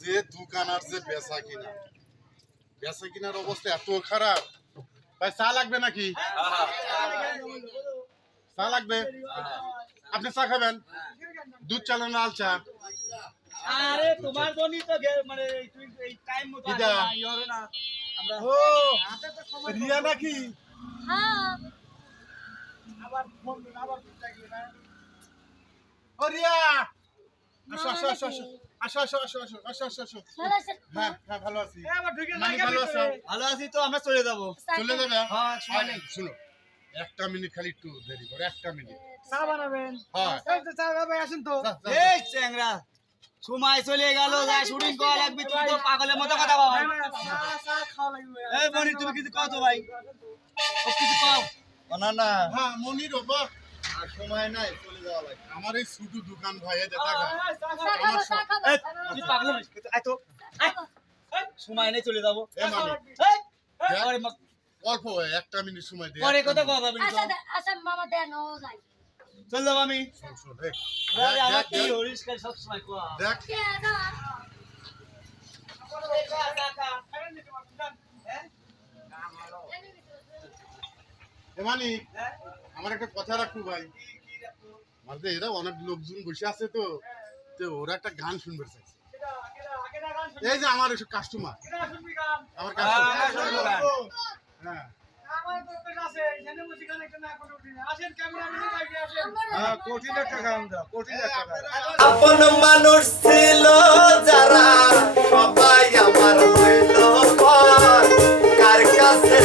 যে দোকান আর যে বেচা কিনা। বেচা কিনার অবস্থা এত খারাপ। ভাই চা লাগবে নাকি? চা লাগবে? আপনি চা খাবেন? দুধ চা না লাল চা? আরে তোমার জন্যই তো মানে এই টাইম মতো কিটা? আসে না, ই হবে না। আমরা ও রিয়া নাকি? হ্যাঁ আবার ফোন আবার ফোন লাগবে না। ও রিয়া! আসো আসো আসো। একটা মিনিট খালি একটু দেরি করো একটা মিনিট। হ্যাঁ। সময় চলে গেল শুটিং করা লাগবে তুমি তো পাগলের মতো কথা বাবা তুমি কিছু কও তো ভাই। ও কিছু কও। না না। হ্যাঁ মনির বাবা সময় নাই আমার এই ছোট দোকান ভাই এটা তুই সময় চলে যাব। অল্প একটা মিনিট সময় দে পরে কথা কব আমি আচ্ছা মামা দেন ও যাই। চল যাব আমি। দেখ আমার একটা কথা রাখব ভাই। মারতে এরা অনেক লোকজন বসে আছে তো তো ওরা একটা গান শুনবে এই যে আমার এসব কাস্টমার আমার হ্যাঁ, হ্যাঁ, হ্যাঁ। কাস্টমার আপন মানুষ ছিল যারা সবাই আমার হইল কার কাছে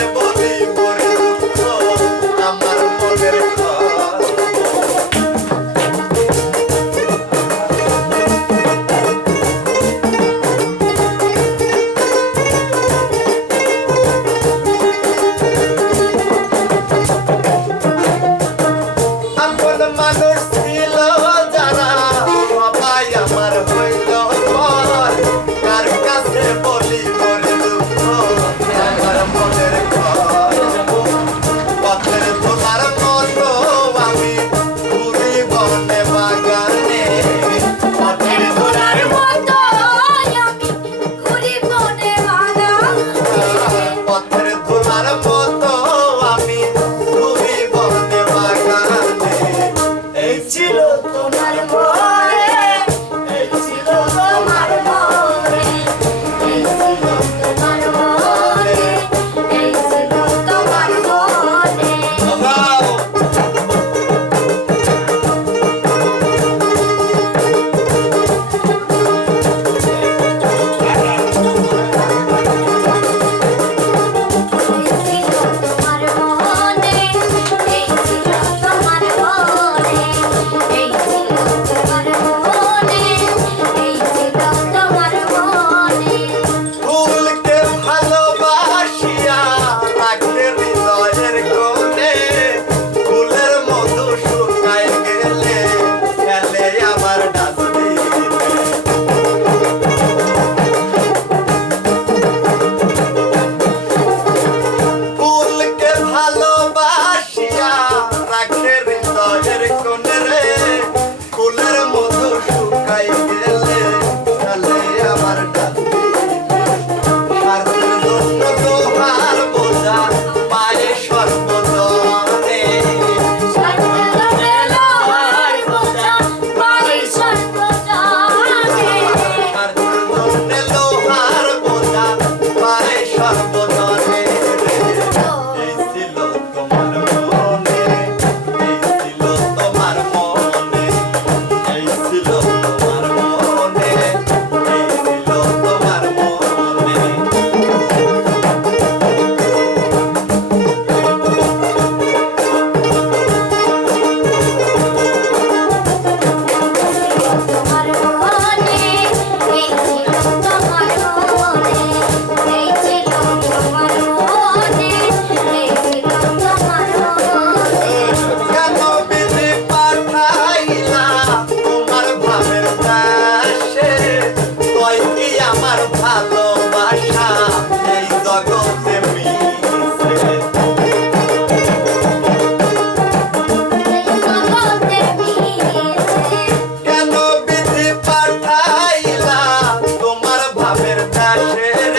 said